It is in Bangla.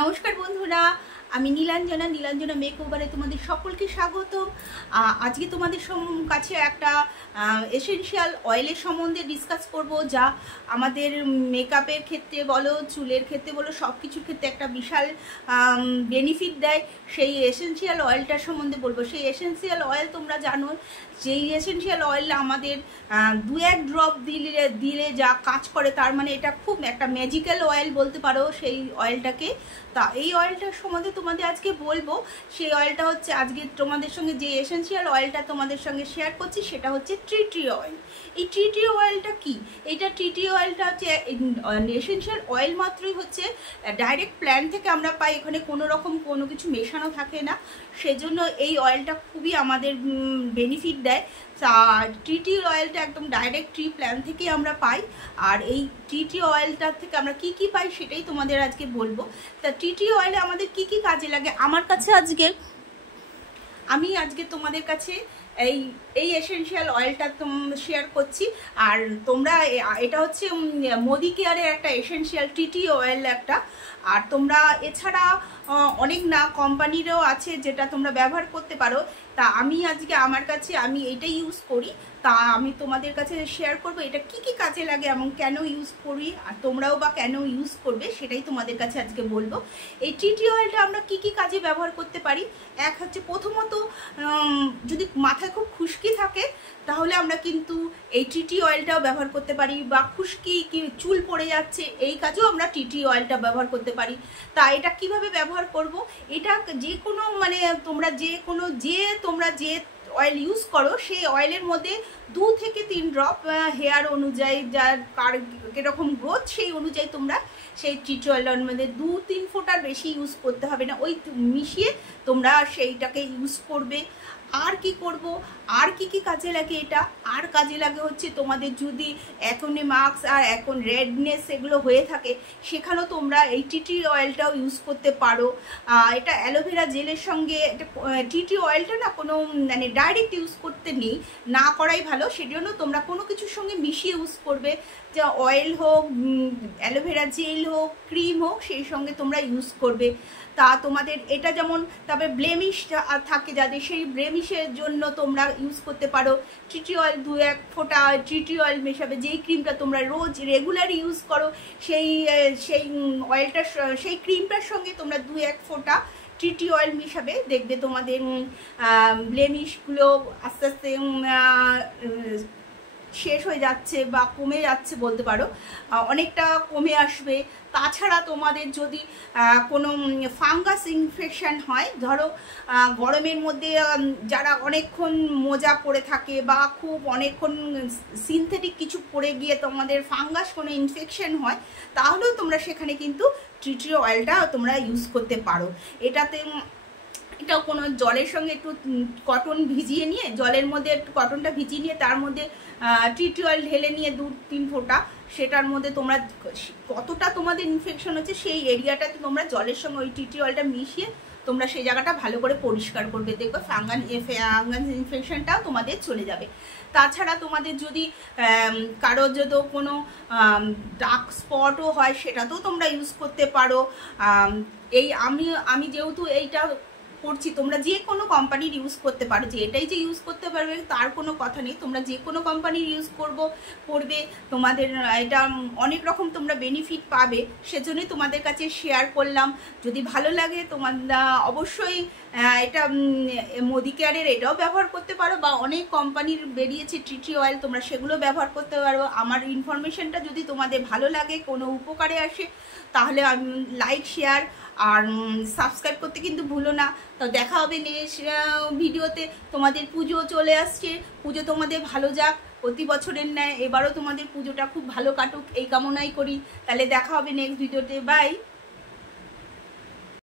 নমস্কার বন্ধুরা, আমি নীলাঞ্জনা মেকওভারে তোমাদের সকলকে স্বাগত। আজকে তোমাদের কাছে একটা এসেনশিয়াল অয়েলের সম্বন্ধে ডিসকাস করব, যা আমাদের মেকআপের ক্ষেত্রে বলো, চুলের ক্ষেত্রে বলো, সব কিছুর ক্ষেত্রে একটা বিশাল বেনিফিট দেয়। সেই এসেনশিয়াল অয়েলটার সম্বন্ধে বলবো। সেই এসেনশিয়াল অয়েল তোমরা জানো, যেই এসেনশিয়াল অয়েল আমাদের 2-1 ড্রপ দিলে যা কাজ করে, তার মানে এটা খুব একটা ম্যাজিক্যাল অয়েল বলতে পারো সেই অয়েলটাকে। তা এই অয়েলটার সম্বন্ধে তোমাদের আজকে বলবো। সেই অয়েলটা হচ্ছে, আজকে তোমাদের সঙ্গে যে এসেনশিয়াল অয়েলটা তোমাদের সঙ্গে শেয়ার করছি সেটা হচ্ছে ট্রি অয়েল। এই ট্রি অয়েলটা কি? এইটা ট্রি অয়েলটা হচ্ছে এসেনশিয়াল অয়েল মাত্রই হচ্ছে ডাইরেক্ট প্ল্যান্ট থেকে আমরা পাই, এখানে কোনো রকম কোনো কিছু মেশানো থাকে না। সেজন্য এই অয়েলটা খুবই আমাদের বেনিফিট দেয়। ট্রি অয়েলটা একদম ডাইরেক্ট ট্রি প্ল্যান্ট থেকেই আমরা পাই। আর এই ট্রি অয়েলটার থেকে আমরা কি কি পাই সেটাই তোমাদের আজকে বলবো। তা ট্রি অয়েলে আমাদের কি কি কাজে লাগে, আমার কাছে আমি আজকে তোমাদের কাছে এই এসেনশিয়াল অয়েলটা শেয়ার করছি। আর তোমরা এটা হচ্ছে মোদি কেয়ারের একটা এসেনশিয়াল ট্রি অয়েল একটা। আর তোমরা এছাড়া অনেক না কোম্পানিরও আছে যেটা তোমরা ব্যবহার করতে পারো। তা আমি আজকে আমি এইটাই ইউজ করি। তা আমি তোমাদের কাছে শেয়ার করব এটা কি কি কাজে লাগে এবং কেন ইউজ করি, আর তোমরাও বা কেন ইউজ করবে সেটাই তোমাদের কাছে আজকে বলবো। এই ট্রি অয়েলটা আমরা কি কি কাজে ব্যবহার করতে পারি। এক হচ্ছে, প্রথমত যদি মাথায় খুব খুশকি থাকে তাহলে আমরা কিন্তু এই ট্রি অয়েলটাও ব্যবহার করতে পারি, বা খুশকি কি চুল পড়ে যাচ্ছে এই কাজেও আমরা ট্রি অয়েলটা ব্যবহার করতে পারি। তা এটা কিভাবে ব্যবহার করব, এটা যে কোনো মানে তোমরা যে অয়েল ইউজ করো সেই অয়েলের মধ্যে 2 থেকে 3 ড্রপ হেয়ার অনুযায়ী, যার কার কীরকম গ্রোথ সেই অনুযায়ী তোমরা সেই ট্রি অয়েলের মধ্যে 2-3 ফোঁটার বেশি ইউজ করতে হবে না, ওই মিশিয়ে তোমরা সেইটাকে ইউজ করবে। আর কি করব, আর কি কি কাজে লাগে এটা? আর কাজে লাগে হচ্ছে, তোমাদের যদি অ্যাকনে মার্কস আর এখন রেডনেস এগুলো হয়ে থাকে, সেখানেও তোমরা এই ট্রি অয়েলটাও ইউজ করতে পারো। এটা অ্যালোভেরা জেলের সঙ্গে, ট্রি অয়েলটা না কোনো মানে ডাইরেক্ট ইউজ করতে নেই, না করাই ভালো। সেজন্য তোমরা কোনো কিছুর সঙ্গে মিশিয়ে ইউজ করবে, যা অয়েল হোক, অ্যালোভেরা জেল হোক, ক্রিম হোক, সেই সঙ্গে তোমরা ইউজ করবে। তা তোমাদের এটা যেমন, তবে ব্লেমিশ থাকে যাদের, সেই ব্লেমিশের জন্য তোমরা ইউজ করতে পারো ট্রি অয়েল। 2-1 ফোঁটা ট্রি অয়েল মেশাবে। যেই ক্রিমটা তোমরা রোজ রেগুলার ইউজ করো সেই অয়েলটার, সেই ক্রিমটার সঙ্গে তোমরা 2-1 ফোঁটা ট্রি অয়েল মিশাবে, দেখবে তোমাদের ব্লেমিশগুলো আস্তে আস্তে শেষ হয়ে যাচ্ছে বা কমে যাচ্ছে বলতে পারো, অনেকটা কমে আসবে। তাছাড়া তোমাদের যদি কোনো ফাঙ্গাস ইনফেকশান হয়, ধরো গরমের মধ্যে যারা অনেকক্ষণ মোজা পরে থাকে বা খুব অনেকক্ষণ সিনথেটিক কিছু পরে গিয়ে তোমাদের ফাঙ্গাস কোনো ইনফেকশন হয়, তাহলেও তোমরা সেখানে কিন্তু ট্রি অয়েলটা তোমরা ইউজ করতে পারো। এটাও কোনো জলের সঙ্গে একটু কটন ভিজিয়ে নিয়ে, জলের মধ্যে একটু কটনটা ভিজিয়ে নিয়ে তার মধ্যে ট্রি অয়েল ঢেলে নিয়ে 2-3 ফোঁটা, সেটার মধ্যে তোমরা কতটা তোমাদের ইনফেকশন হচ্ছে সেই এরিয়াটাতে তোমরা জলের সঙ্গে ওই ট্রি অয়েলটা মিশিয়ে তোমরা সেই জায়গাটা ভালো করে পরিষ্কার করবে, দেখবে ফাঙ্গাস ইনফেকশনটাও তোমাদের চলে যাবে। তাছাড়া তোমাদের যদি কারো যদি কোনো ডার্ক স্পটও হয়, সেটাতেও তোমরা ইউজ করতে পারো। এই আমি যেহেতু এইটা করছি, তোমরা যে কোনো কোম্পানির ইউজ করতে পারো। যে এটাই যে ইউজ করতে পারবে তার কোনো কথা নেই, তোমরা যে কোনো কোম্পানির ইউজ করবে, তোমাদের এটা অনেক রকম তোমরা বেনিফিট পাবে। সেজন্যই তোমাদের কাছে শেয়ার করলাম। যদি ভালো লাগে তোমরা অবশ্যই এটা মোদি কেয়ারের এটাও ব্যবহার করতে পারো, বা অনেক কোম্পানির বেরিয়েছে ট্রি অয়েল, তোমরা সেগুলো ব্যবহার করতে পারো। আমার ইনফরমেশনটা যদি তোমাদের ভালো লাগে, কোনো উপকারে আসে, তাহলে লাইক, শেয়ার আর সাবস্ক্রাইব করতে কিন্তু ভুলো না। তো দেখা হবে নেক্সট ভিডিওতে। তোমাদের পুজো চলে আসছে, পুজো তোমাদের ভালো যাক প্রতি বছরের ন্যায়, এবারও তোমাদের পুজোটা খুব ভালো কাটুক এই কামনাই করি। তাহলে দেখা হবে নেক্সট ভিডিওতে। বাই।